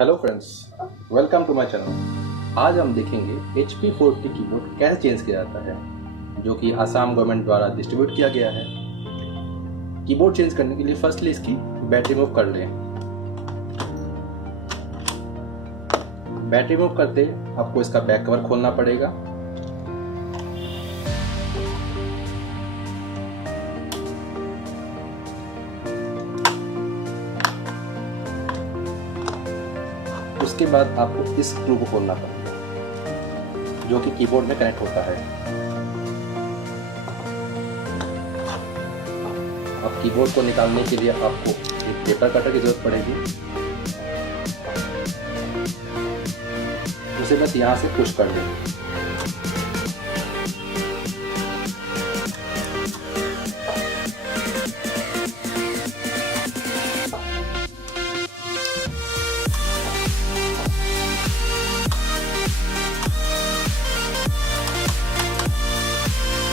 Hello friends, welcome to my channel. आज हम देखेंगे HP 40 कीबोर्ड कैसे चेंज किया जाता है, जो कि आसाम गवर्नमेंट द्वारा डिस्ट्रीब्यूट किया गया है। कीबोर्ड चेंज करने के लिए फर्स्टली इसकी बैटरी रिमूव कर लें। बैटरी रिमूव करते आपको इसका बैक कवर खोलना पड़ेगा। उसके बाद आपको इस स्क्रू को खोलना पड़ेगा जो कि कीबोर्ड में कनेक्ट होता है। अब कीबोर्ड को निकालने के लिए आपको एक पेपर कटर की जरूरत पड़ेगी। उसे बस यहाँ से पुश कर दें।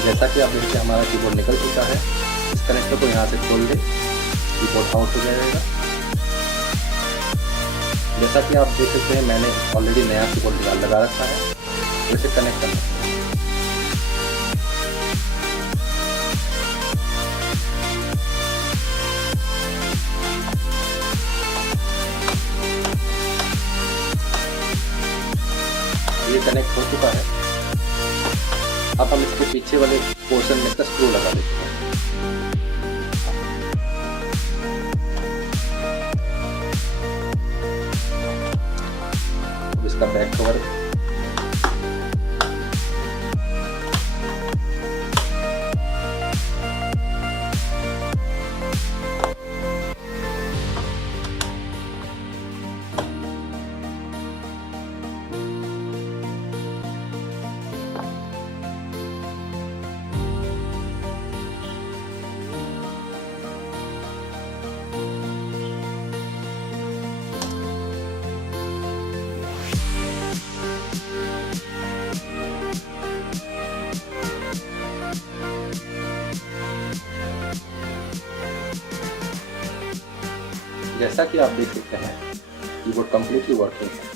जैसा कि आप देखते हैं हमारा कीबोर्ड निकल चुका है। इस कनेक्टर को यहाँ से खोल दें, कीबोर्ड आउट हो जाएगा। जैसा कि आप देख सकते हैं मैंने ऑलरेडी नया कीबोर्ड लगा रखा है, तो इसे कनेक्ट करना है। ये कनेक्ट हो चुका है। अब हम इसके पीछे वाले पोर्शन में इसका स्क्रू लगा देते हैं। अब इसका बैक कवर जैसा कि आप देख सकते हैं कीबोर्ड कंप्लीटली वर्किंग है।